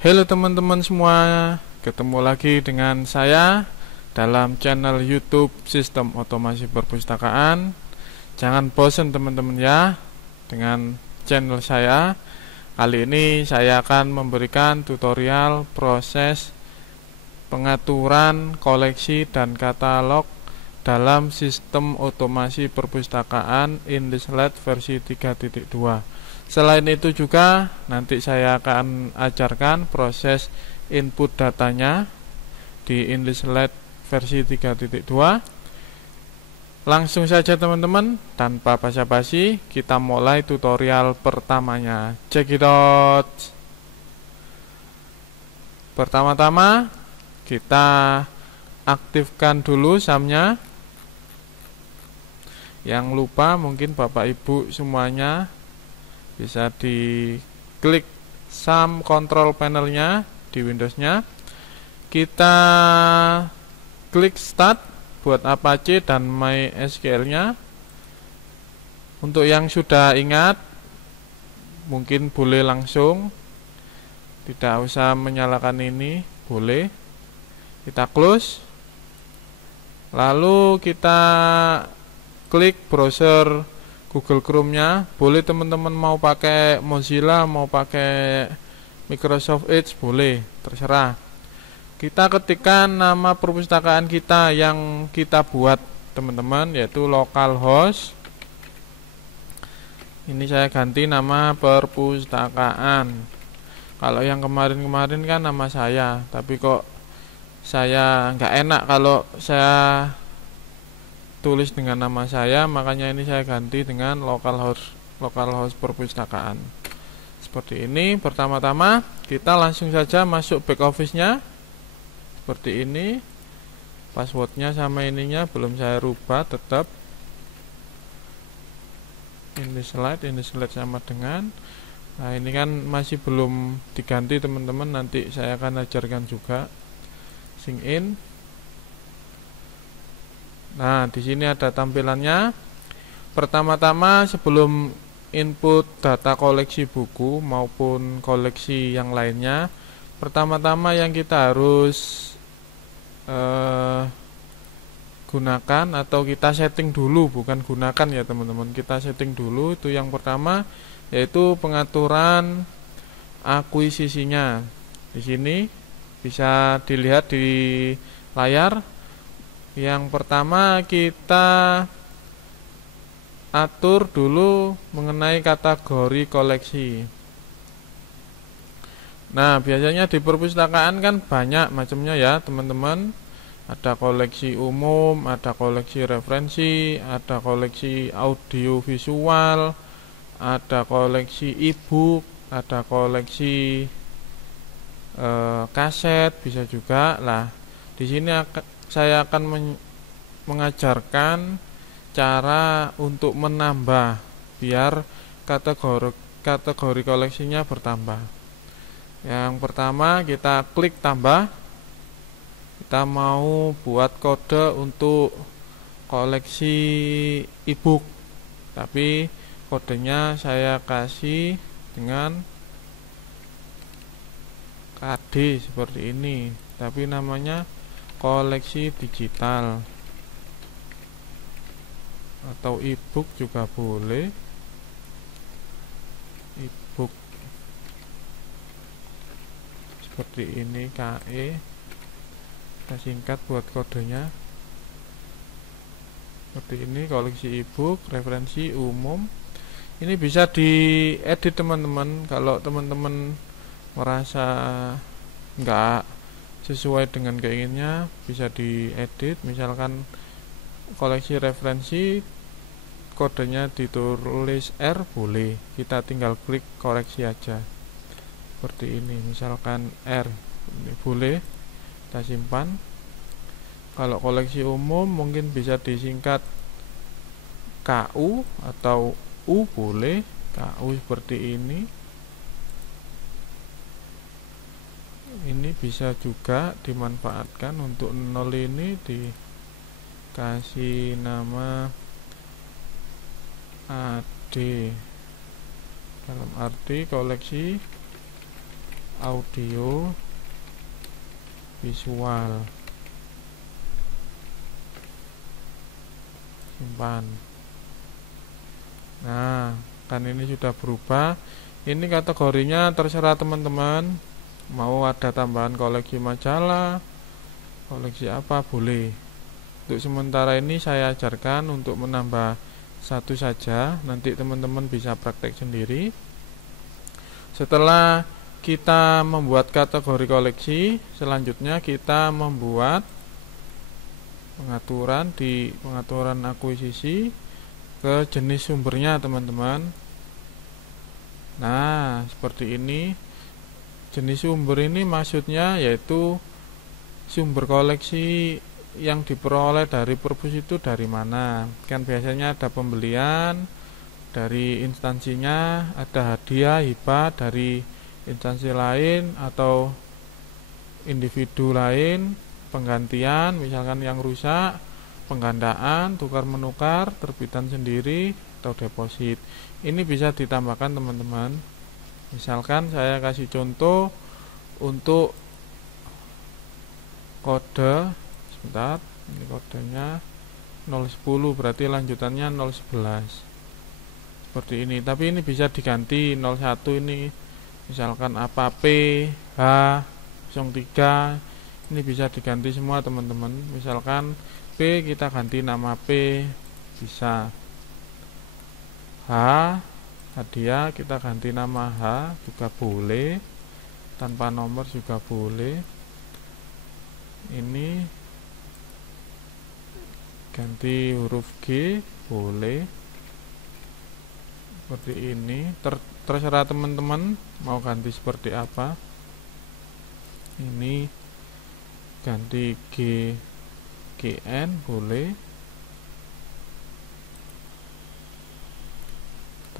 Halo teman-teman semua, ketemu lagi dengan saya dalam channel YouTube Sistem Otomasi Perpustakaan. Jangan bosan teman-teman ya dengan channel saya. Kali ini saya akan memberikan tutorial proses pengaturan koleksi dan katalog dalam sistem otomasi perpustakaan InDeslate versi 3.2. Selain itu juga nanti saya akan ajarkan proses input datanya di InDeslate versi 3.2. Langsung saja teman-teman, tanpa basa-basi kita mulai tutorial pertamanya. Check it out. Pertama-tama kita aktifkan dulu SAM-nya. Yang lupa mungkin Bapak Ibu semuanya bisa diklik SAM control panelnya di Windows-nya. Kita klik start buat Apache dan MySQL-nya. Untuk yang sudah ingat mungkin boleh langsung, tidak usah menyalakan ini, boleh. Kita close. Lalu kita klik browser Google Chrome-nya. Boleh teman-teman mau pakai Mozilla, mau pakai Microsoft Edge, boleh, terserah. Kita ketikkan nama perpustakaan kita yang kita buat teman-teman, yaitu localhost. Ini saya ganti nama perpustakaan. Kalau yang kemarin-kemarin kan nama saya, tapi kok saya nggak enak kalau saya tulis dengan nama saya, makanya ini saya ganti dengan localhost perpustakaan. Seperti ini. Pertama-tama kita langsung saja masuk back office-nya. Seperti ini. Passwordnya sama ininya belum saya rubah, tetap InDeslate sama dengan. Nah, ini kan masih belum diganti teman-teman, nanti saya akan ajarkan juga. Sign in. Nah, di sini ada tampilannya. Pertama-tama sebelum input data koleksi buku maupun koleksi yang lainnya, pertama-tama yang kita harus gunakan atau kita setting dulu, bukan gunakan ya teman-teman. Kita setting dulu, itu yang pertama, yaitu pengaturan akuisisinya. Di sini bisa dilihat di layar. Yang pertama kita atur dulu mengenai kategori koleksi. Nah, biasanya di perpustakaan kan banyak macamnya ya teman-teman. Ada koleksi umum, ada koleksi referensi, ada koleksi audio visual, ada koleksi e-book, ada koleksi kaset, bisa juga. Lah, di sini saya akan mengajarkan cara untuk menambah biar kategori koleksinya bertambah. Yang pertama kita klik tambah. Kita mau buat kode untuk koleksi e-book, tapi kodenya saya kasih dengan KD seperti ini, tapi namanya koleksi digital atau e-book juga boleh. E-book seperti ini, KE, kita singkat buat kodenya seperti ini. Koleksi e-book, referensi umum. Ini bisa diedit teman-teman. Kalau teman-teman merasa enggak sesuai dengan keinginannya, bisa diedit. Misalkan koleksi referensi kodenya ditulis R, boleh, kita tinggal klik koreksi aja seperti ini. Misalkan R, ini boleh, kita simpan. Kalau koleksi umum mungkin bisa disingkat KU atau U, boleh, KU seperti ini. Ini bisa juga dimanfaatkan. Untuk 0 ini dikasih nama AD, dalam arti koleksi audio visual, simpan. Nah, kan ini sudah berubah. Ini kategorinya terserah teman-teman, mau ada tambahan koleksi majalah, koleksi apa boleh. Untuk sementara ini saya ajarkan untuk menambah satu saja, nanti teman-teman bisa praktek sendiri. Setelah kita membuat kategori koleksi, selanjutnya kita membuat pengaturan di pengaturan akuisisi ke jenis sumbernya teman-teman. Nah, seperti ini. Jenis sumber ini maksudnya yaitu sumber koleksi yang diperoleh dari perpus itu dari mana. Kan biasanya ada pembelian dari instansinya, ada hadiah hibah dari instansi lain atau individu lain, penggantian misalkan yang rusak, penggandaan, tukar menukar, terbitan sendiri atau deposit. Ini bisa ditambahkan teman-teman. Misalkan saya kasih contoh untuk kode, sebentar, ini kodenya 010 berarti lanjutannya 011 seperti ini. Tapi ini bisa diganti 01 ini misalkan apa P H 03, ini bisa diganti semua teman-teman. Misalkan P kita ganti nama P, bisa. H hadiah kita ganti nama H juga boleh, tanpa nomor juga boleh. Ini ganti huruf G boleh, seperti ini. Terserah teman-teman mau ganti seperti apa. Ini ganti G GN boleh.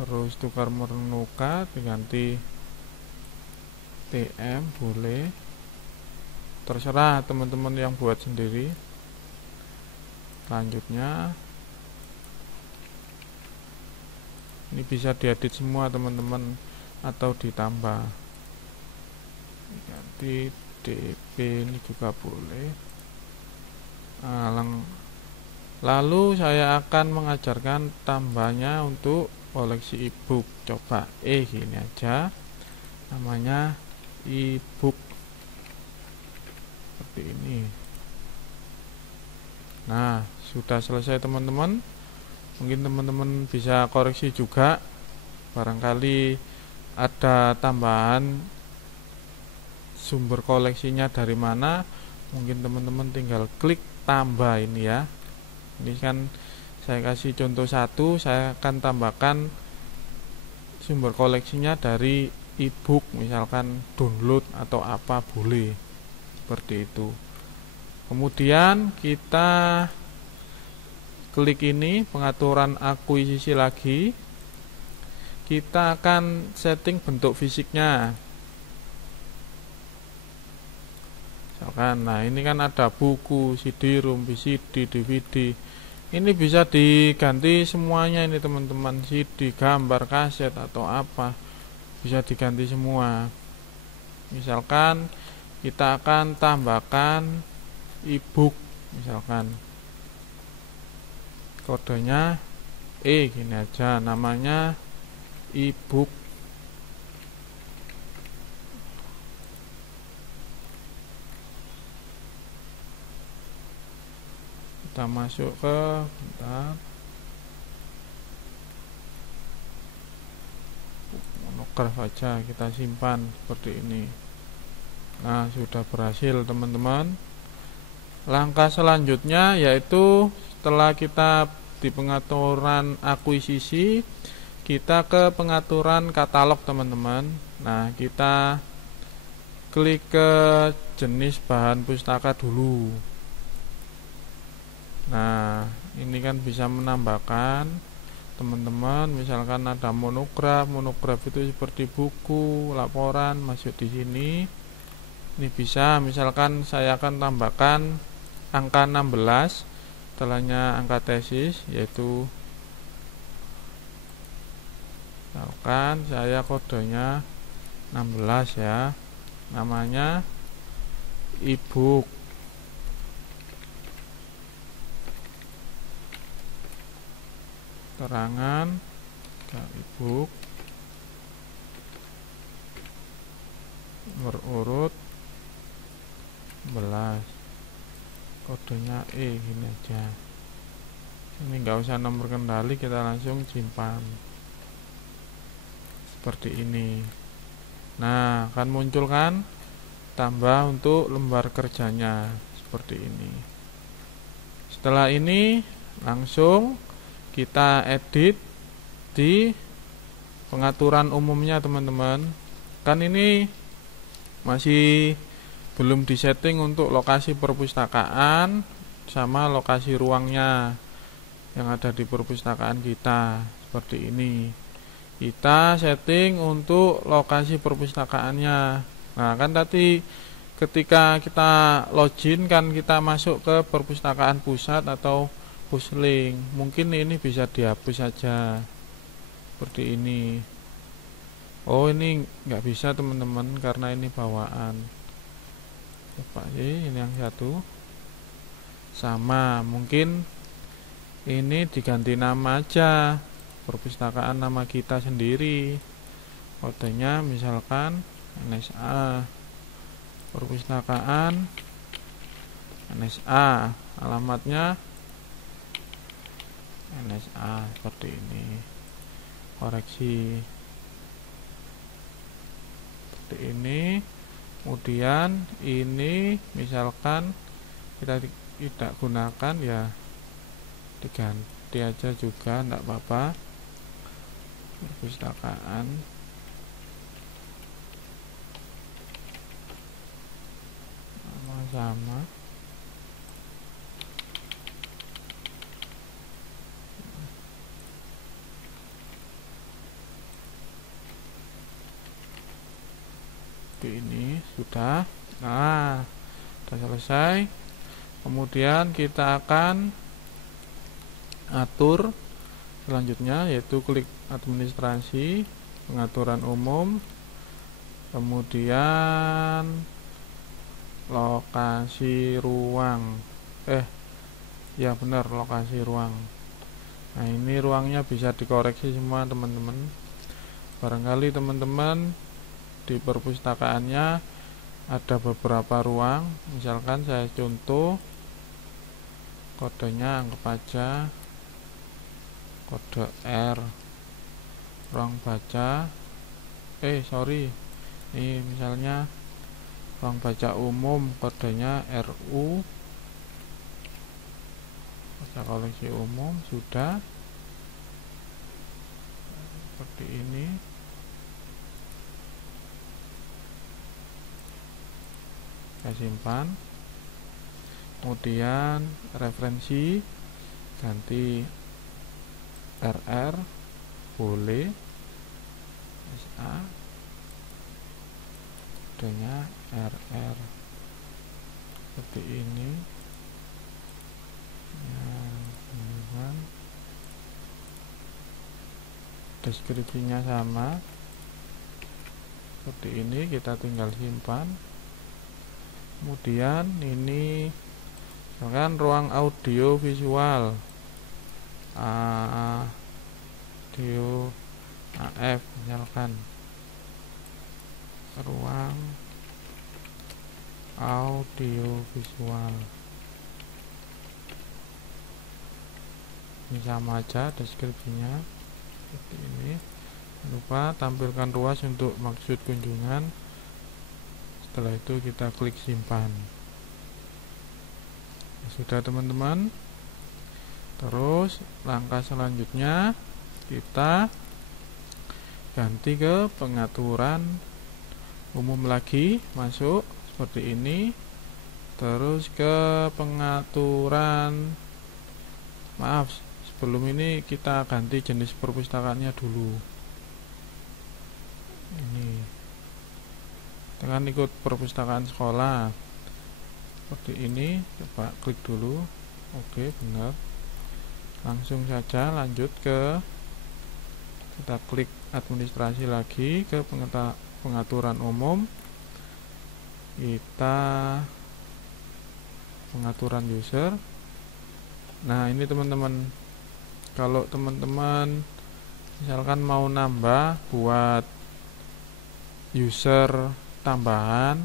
Terus tukar menukar diganti TM boleh. Terserah teman-teman yang buat sendiri. Selanjutnya ini bisa diedit semua teman-teman atau ditambah. Ganti DP ini juga boleh. Lalu saya akan mengajarkan tambahnya untuk koleksi ebook. Coba gini aja, namanya ebook seperti ini. Nah, sudah selesai teman-teman. Mungkin teman-teman bisa koreksi juga, barangkali ada tambahan sumber koleksinya dari mana. Mungkin teman-teman tinggal klik tambah ini ya. Ini kan saya kasih contoh satu, saya akan tambahkan sumber koleksinya dari ebook, misalkan download atau apa boleh, seperti itu. Kemudian kita klik ini pengaturan akuisisi lagi. Kita akan setting bentuk fisiknya. Misalkan, nah ini kan ada buku, CD-ROM, VCD, DVD. Ini bisa diganti semuanya ini teman-teman, CD, gambar, kaset atau apa, bisa diganti semua. Misalkan kita akan tambahkan ebook, misalkan kodenya gini aja, namanya ebook. Kita masuk ke monograf aja, kita simpan seperti ini. Nah, sudah berhasil teman-teman. Langkah selanjutnya yaitu setelah kita di pengaturan akuisisi, kita ke pengaturan katalog teman-teman. Nah, kita klik ke jenis bahan pustaka dulu. Nah, ini kan bisa menambahkan teman-teman, misalkan ada monograf itu seperti buku, laporan masuk di sini. Ini bisa, misalkan saya akan tambahkan angka 16 setelahnya angka tesis, yaitu misalkan saya kodenya 16 ya. namanya e-book. Terangan ke e-book berurut 11, kodenya gini aja. Ini nggak usah nomor kendali, kita langsung simpan seperti ini. Nah, akan muncul kan tambah untuk lembar kerjanya seperti ini. Setelah ini langsung kita edit di pengaturan umumnya, teman-teman. Kan ini masih belum disetting untuk lokasi perpustakaan sama lokasi ruangnya yang ada di perpustakaan kita. Seperti ini kita setting untuk lokasi perpustakaannya. Nah, kan tadi ketika kita login kan kita masuk ke perpustakaan pusat atau puslink, mungkin ini bisa dihapus saja seperti ini. Oh, ini nggak bisa teman-teman karena ini bawaan. Coba ini yang satu sama, mungkin ini diganti nama aja, perpustakaan nama kita sendiri, kodenya misalkan NSA, perpustakaan NSA, alamatnya NSA, seperti ini. Koreksi seperti ini. Kemudian ini misalkan kita tidak gunakan, ya diganti aja juga, enggak apa-apa. Perpustakaan sama ini sudah. Nah, sudah selesai. Kemudian kita akan atur selanjutnya, yaitu klik administrasi, pengaturan umum, kemudian lokasi ruang. Ya benar, lokasi ruang. Nah, ini ruangnya bisa dikoreksi semua, teman-teman. Barangkali teman-teman di perpustakaannya ada beberapa ruang, misalkan saya contoh kodenya, anggap aja kode R, ruang baca ini misalnya ruang baca umum, kodenya RU, baca koleksi umum. Sudah seperti ini. Saya simpan. Kemudian referensi ganti RR, boleh SA, kodenya RR, seperti ini. Nah, deskripsinya sama seperti ini, kita tinggal simpan. Kemudian ini misalkan ruang audio visual, audio AF, misalkan ruang audio visual, ini sama aja deskripsinya seperti ini. Jangan lupa tampilkan ruas untuk maksud kunjungan. Setelah itu kita klik simpan. Sudah, teman-teman. Terus langkah selanjutnya kita ganti ke pengaturan umum lagi, masuk seperti ini. Terus ke pengaturan, maaf, sebelum ini kita ganti jenis perpustakaannya dulu. Ini dengan ikut perpustakaan sekolah seperti ini, coba klik dulu. Oke, benar. Langsung saja lanjut ke, kita klik administrasi lagi, ke pengaturan umum, kita pengaturan user. Nah, ini teman-teman, kalau teman-teman misalkan mau nambah buat user tambahan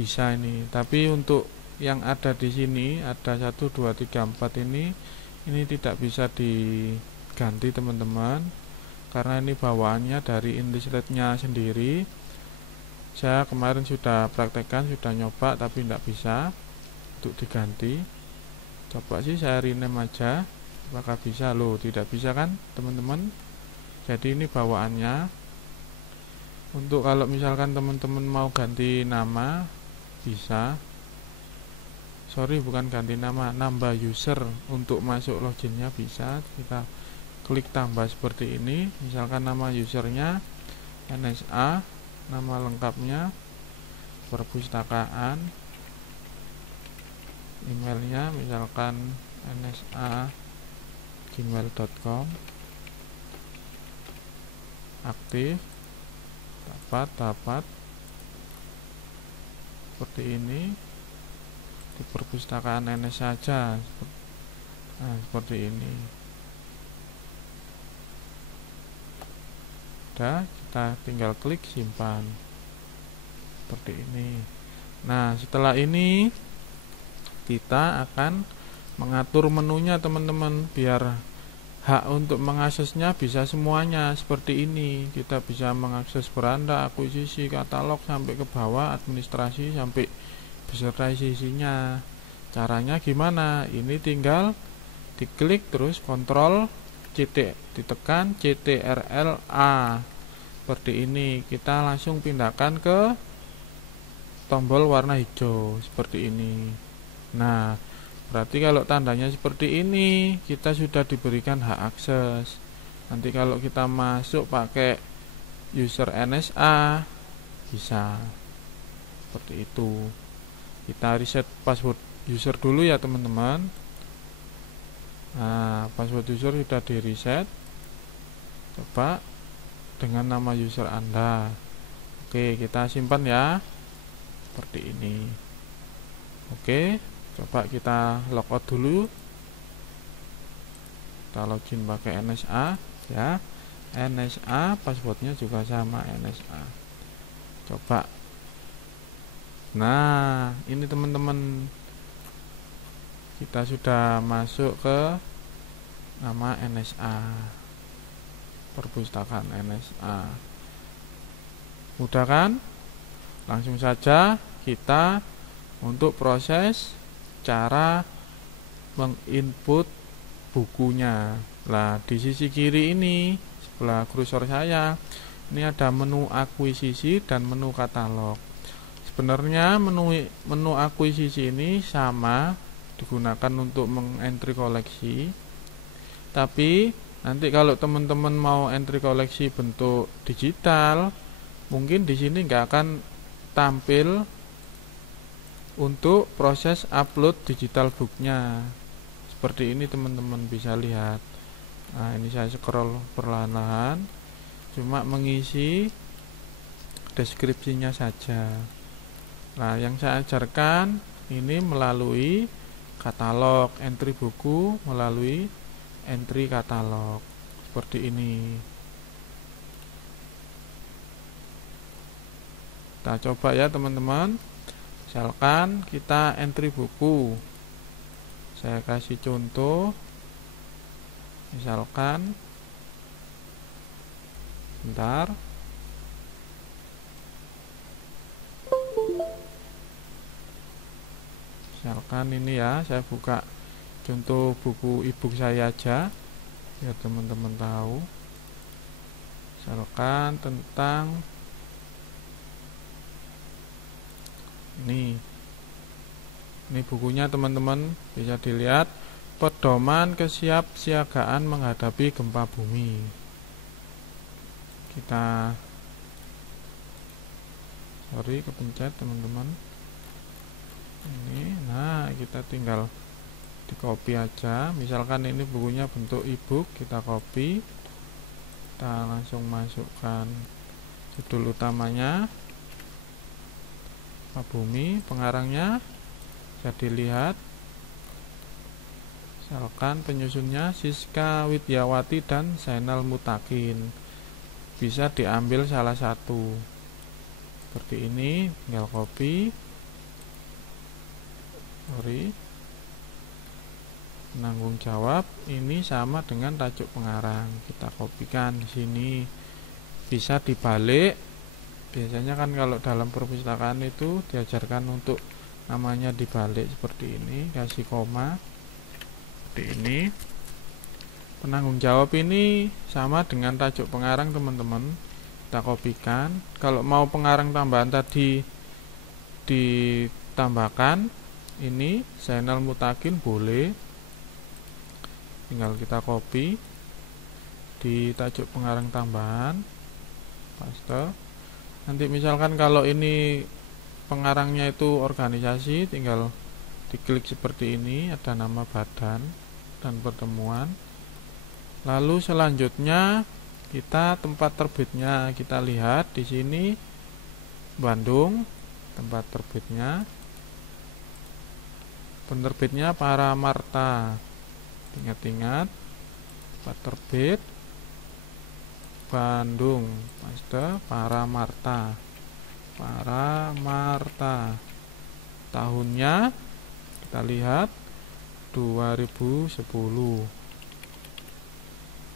bisa ini, tapi untuk yang ada di sini ada 1 2 3 4 ini tidak bisa diganti teman-teman, karena ini bawaannya dari Intislead-nya sendiri. Saya kemarin sudah praktekkan, sudah nyoba, tapi tidak bisa untuk diganti. Coba sih saya rename aja, apakah bisa? Loh, tidak bisa kan teman-teman. Jadi ini bawaannya. Untuk kalau misalkan teman-teman mau ganti nama bisa, sorry bukan ganti nama, nambah user untuk masuk loginnya bisa. Kita klik tambah seperti ini, misalkan nama usernya NSA, nama lengkapnya perpustakaan, emailnya misalkan nsa@gmail.com, aktif, dapat seperti ini. Di perpustakaan NS saja, nah seperti ini. Udah, kita tinggal klik simpan seperti ini. Nah, setelah ini kita akan mengatur menunya teman-teman, biar hak untuk mengaksesnya bisa semuanya seperti ini. Kita bisa mengakses beranda, akuisisi, katalog sampai ke bawah, administrasi sampai beserta isinya. Caranya gimana? Ini tinggal diklik terus kontrol ditekan CTRL-A seperti ini. Kita langsung pindahkan ke tombol warna hijau seperti ini. Nah, berarti kalau tandanya seperti ini kita sudah diberikan hak akses. Nanti kalau kita masuk pakai user NSA bisa seperti itu. Kita reset password user dulu ya teman-teman. Nah, password user sudah di reset. Coba dengan nama user Anda. Oke, kita simpan ya seperti ini. Oke, coba kita logout dulu. Kita login pakai NSA ya. NSA, passwordnya juga sama NSA. Coba. Nah, ini teman-teman, kita sudah masuk ke nama NSA, perpustakaan NSA. Mudah kan? Langsung saja kita untuk proses cara menginput bukunya. Nah, di sisi kiri ini sebelah kursor saya ini ada menu akuisisi dan menu katalog. Sebenarnya menu akuisisi ini sama digunakan untuk mengentry koleksi, tapi nanti kalau teman-teman mau entry koleksi bentuk digital, mungkin di sini nggak akan tampil untuk proses upload digital booknya. Seperti ini teman-teman bisa lihat. Nah, ini saya scroll perlahan-lahan, cuma mengisi deskripsinya saja. Nah, yang saya ajarkan ini melalui katalog, entry buku melalui entry katalog seperti ini. Kita coba ya teman-teman. Misalkan kita entry buku, saya kasih contoh, misalkan bentar, misalkan ini ya, saya buka contoh buku e-book saya aja biar teman-teman tahu. Misalkan tentang ini bukunya teman-teman, bisa dilihat, pedoman kesiapsiagaan menghadapi gempa bumi. Kita kepencet teman-teman ini. Nah, kita tinggal di copy aja. Misalkan ini bukunya bentuk e-book, kita copy, kita langsung masukkan judul utamanya, Gempa bumi, pengarangnya bisa dilihat. Misalkan penyusunnya Siska Widyawati dan Zainal Mutakin. Bisa diambil salah satu. Seperti ini, tinggal copy. Penanggung jawab ini sama dengan tajuk pengarang. Kita kopikan di sini. Bisa dibalik. Biasanya kan kalau dalam perpustakaan itu diajarkan untuk namanya dibalik seperti ini, kasih koma. Seperti ini. Penanggung jawab ini sama dengan tajuk pengarang, teman-teman. Kita kopikan. Kalau mau pengarang tambahan tadi ditambahkan, ini Zainal Mutakin boleh. Tinggal kita copy di tajuk pengarang tambahan, paste. Nanti misalkan kalau ini pengarangnya itu organisasi, tinggal diklik seperti ini, ada nama badan dan pertemuan. Lalu selanjutnya kita tempat terbitnya, kita lihat di sini Bandung, tempat terbitnya. Penerbitnya Paramarta. Ingat-ingat, tempat terbit Bandung, paste Paramarta. Tahunnya kita lihat 2010.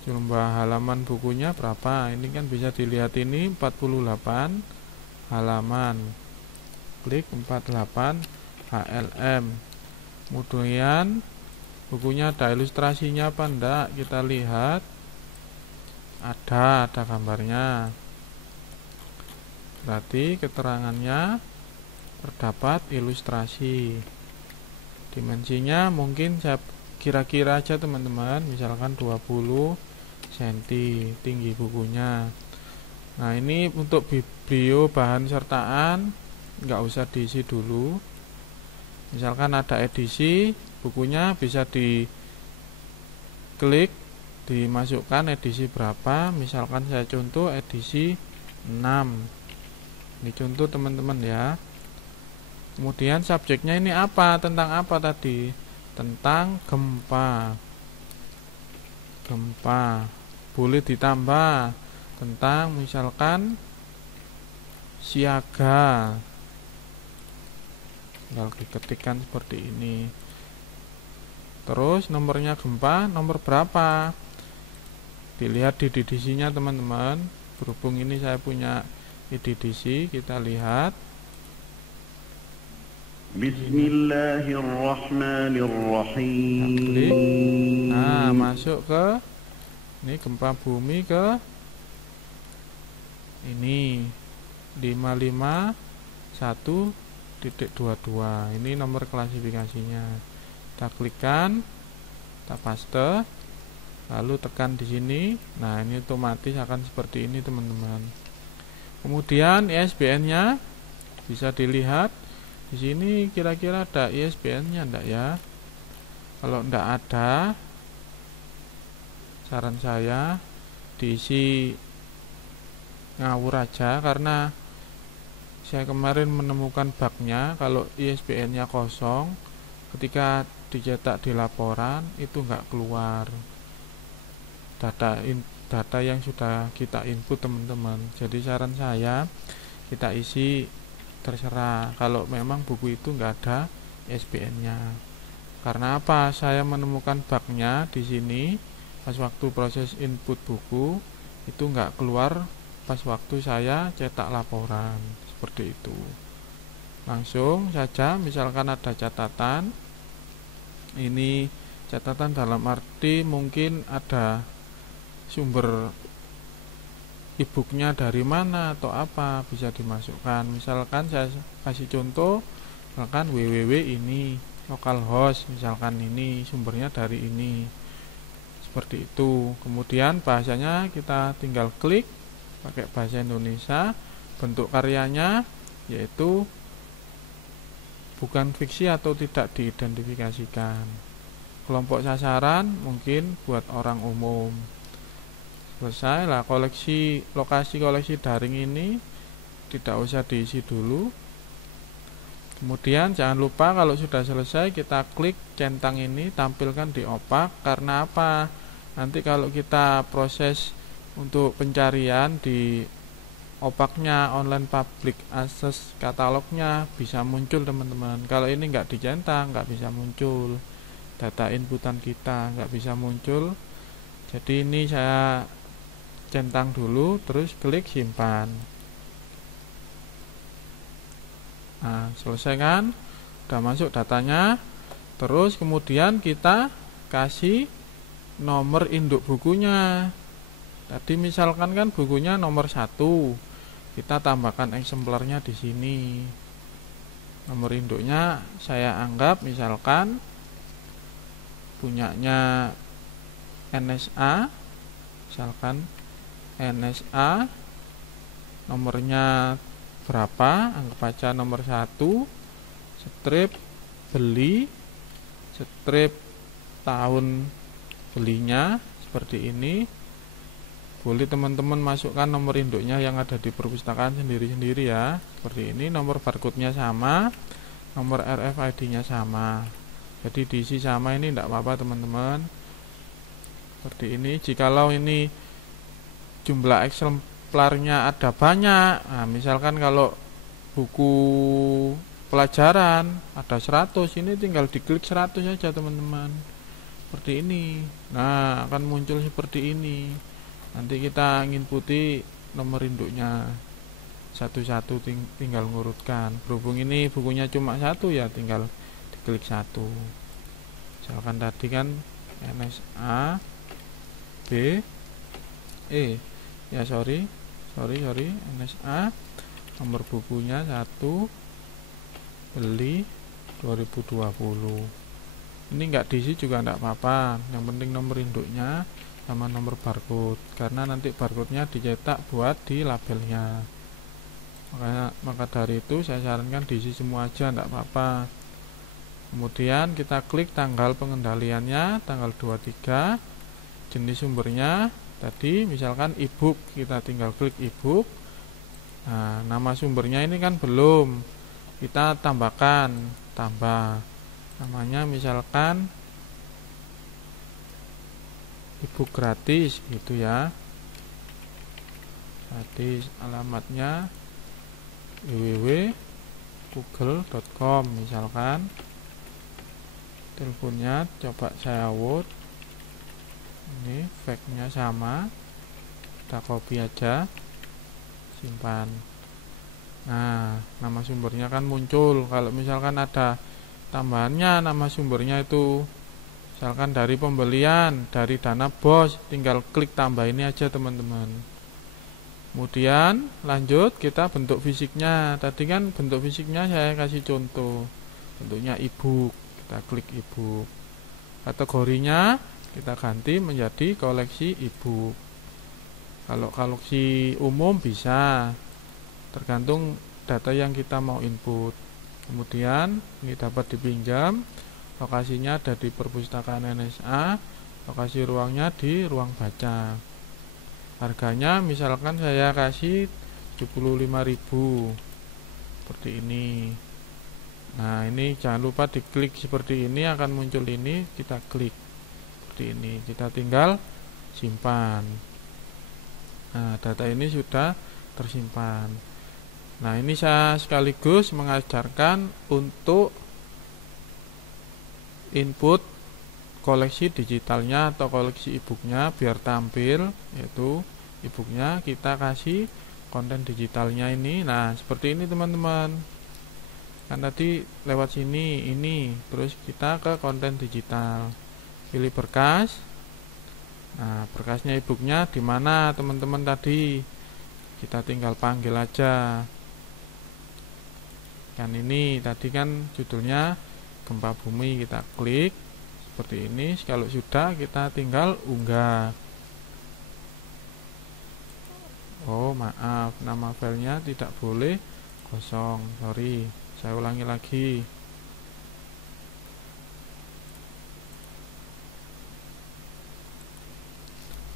Jumlah halaman bukunya berapa? Ini kan bisa dilihat, ini 48 halaman. Klik 48 HLM. Kemudian bukunya ada ilustrasinya apa enggak? Kita lihat. Ada gambarnya. Berarti keterangannya terdapat ilustrasi. Dimensinya mungkin saya kira-kira aja, teman-teman. Misalkan 20 cm tinggi bukunya. Nah, ini untuk biblio bahan sertaan nggak usah diisi dulu. Misalkan ada edisi bukunya, bisa diklik, dimasukkan edisi berapa. Misalkan saya contoh edisi 6. Ini contoh, teman-teman ya. Kemudian subjeknya ini apa? Tentang apa tadi? Tentang gempa. Boleh ditambah tentang misalkan siaga. Tinggal diketikkan seperti ini. Terus nomornya gempa, nomor berapa? Dilihat di edisinya, teman-teman. Berhubung ini saya punya edisi, kita lihat. Bismillahirrahmanirrahim. Nah, masuk ke ini gempa bumi ke ini 551.22. Ini nomor klasifikasinya. Kita klikkan, kita paste, lalu tekan di sini. Nah, ini otomatis akan seperti ini, teman-teman. Kemudian ISBN-nya bisa dilihat di sini. Kira-kira ada ISBN-nya enggak ya? Kalau enggak ada, saran saya diisi ngawur aja, karena saya kemarin menemukan bugnya. Kalau ISBN-nya kosong, ketika dicetak di laporan itu enggak keluar data yang sudah kita input, teman-teman. Jadi saran saya kita isi terserah kalau memang buku itu enggak ada ISBN-nya. Karena apa? Saya menemukan bugnya di sini pas waktu proses input buku itu enggak keluar pas waktu saya cetak laporan, seperti itu. Langsung saja, misalkan ada catatan. Ini catatan dalam arti mungkin ada sumber e-booknya dari mana atau apa, bisa dimasukkan. Misalkan saya kasih contoh, misalkan www ini localhost, misalkan ini sumbernya dari ini, seperti itu. Kemudian bahasanya kita tinggal klik pakai bahasa Indonesia. Bentuk karyanya yaitu bukan fiksi atau tidak diidentifikasikan. Kelompok sasaran mungkin buat orang umum. Selesai lah. Lokasi koleksi daring ini tidak usah diisi dulu. Kemudian jangan lupa kalau sudah selesai kita klik centang ini, tampilkan di opak. Karena apa? Nanti kalau kita proses untuk pencarian di opaknya online public access katalognya bisa muncul teman-teman. Kalau ini nggak dicentang nggak bisa muncul, data inputan kita nggak bisa muncul. Jadi ini saya centang dulu, terus klik simpan. Nah, selesai kan? Udah masuk datanya. Terus kemudian kita kasih nomor induk bukunya. Tadi misalkan kan bukunya nomor 1. Kita tambahkan eksemplarnya di sini. Nomor induknya saya anggap misalkan punyanya NSA. Misalkan NSA nomornya berapa, anggap aja nomor 1, strip beli, strip tahun belinya seperti ini. Boleh teman-teman masukkan nomor induknya yang ada di perpustakaan sendiri-sendiri ya. Seperti ini, nomor barcode-nya sama, nomor RFID-nya sama. Jadi diisi sama, ini tidak apa-apa teman-teman. Seperti ini. Jikalau ini jumlah eksemplarnya ada banyak, nah misalkan kalau buku pelajaran ada 100, ini tinggal diklik 100 saja teman-teman, seperti ini. Nah akan muncul seperti ini. Nanti kita inputi nomor induknya satu-satu, tinggal ngurutkan. Berhubung ini bukunya cuma 1 ya tinggal diklik 1. Misalkan tadi kan NSA B ya sorry NSA nomor bukunya 1 beli 2020. Ini enggak diisi juga enggak apa-apa, yang penting nomor induknya sama nomor barcode, karena nanti barcode-nya dicetak buat di labelnya. Maka dari itu saya sarankan diisi semua aja, enggak apa-apa. Kemudian kita klik tanggal pengendaliannya, tanggal 23, jenis sumbernya tadi misalkan ebook, kita tinggal klik ebook. Nah, nama sumbernya ini kan belum, kita tambah namanya, misalkan ebook gratis gitu ya, gratis. Alamatnya www.google.com misalkan. Teleponnya coba saya word, ini fax-nya sama, kita copy aja, simpan. Nah nama sumbernya kan muncul. Kalau misalkan ada tambahannya, nama sumbernya itu misalkan dari pembelian, dari dana BOS, tinggal klik tambah ini aja teman-teman. Kemudian lanjut kita bentuk fisiknya. Tadi kan bentuk fisiknya saya kasih contoh, bentuknya ebook, kita klik ebook. Kategorinya kita ganti menjadi koleksi ebook. Kalau koleksi umum bisa, tergantung data yang kita mau input. Kemudian ini dapat dipinjam, lokasinya ada di perpustakaan NSA, lokasi ruangnya di ruang baca. Harganya misalkan saya kasih 75.000 seperti ini. Nah ini jangan lupa diklik seperti ini, akan muncul ini, kita klik seperti ini, kita tinggal simpan. Nah data ini sudah tersimpan. Nah ini saya sekaligus mengajarkan untuk input koleksi digitalnya atau koleksi e-booknya biar tampil, yaitu e-booknya kita kasih konten digitalnya ini. Nah seperti ini teman-teman, kan tadi lewat sini ini, terus kita ke konten digital, pilih berkas. Nah berkasnya e-booknya di mana teman-teman tadi, kita tinggal panggil aja. Kan ini tadi kan judulnya gempa bumi, kita klik seperti ini. Kalau sudah kita tinggal unggah. Oh maaf, nama filenya tidak boleh kosong, sorry, saya ulangi lagi.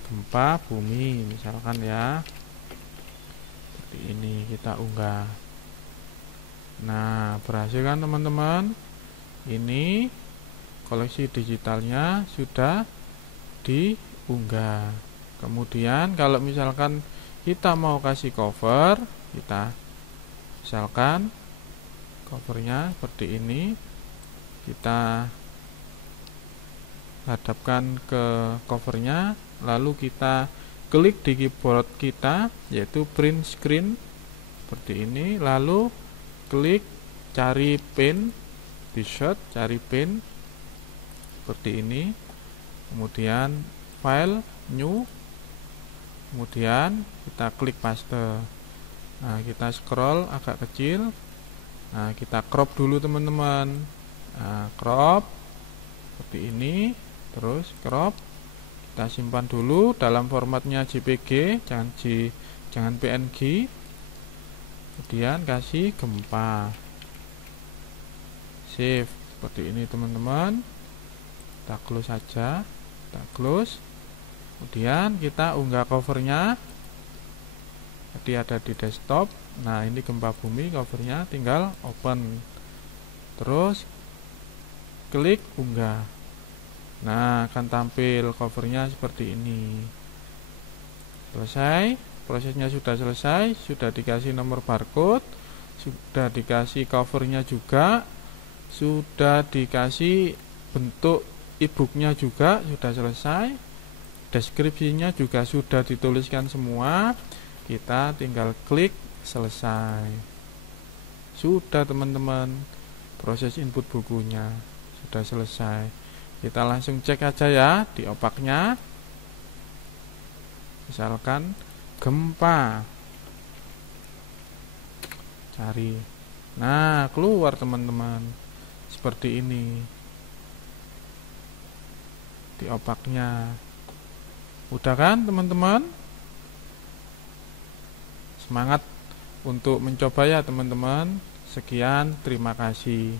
Gempa bumi misalkan ya, seperti ini, kita unggah. Nah, berhasil kan teman-teman? Ini koleksi digitalnya sudah diunggah. Kemudian kalau misalkan kita mau kasih cover, kita misalkan covernya seperti ini, kita hadapkan ke covernya, lalu kita klik di keyboard kita yaitu print screen seperti ini, lalu klik cari pin, di search cari pin seperti ini, kemudian file new, kemudian kita klik paste. Nah, kita scroll agak kecil. Nah, kita crop dulu teman-teman. Nah, crop seperti ini, terus crop, kita simpan dulu dalam formatnya JPG, jangan PNG. Kemudian kasih gempa, save seperti ini teman-teman. Kita close saja, kita close. Kemudian kita unggah covernya, jadi ada di desktop. Nah, ini gempa bumi covernya, tinggal open, terus klik unggah. Nah, akan tampil covernya seperti ini. Selesai. Prosesnya sudah selesai, sudah dikasih nomor barcode, sudah dikasih covernya juga, sudah dikasih bentuk e-booknya juga sudah selesai, deskripsinya juga sudah dituliskan semua. Kita tinggal klik selesai. Sudah teman-teman, proses input bukunya sudah selesai. Kita langsung cek aja ya di opaknya. Misalkan gempa, cari. Nah, keluar teman-teman seperti ini di opaknya. Udah kan teman-teman? Semangat untuk mencoba ya teman-teman. Sekian, terima kasih.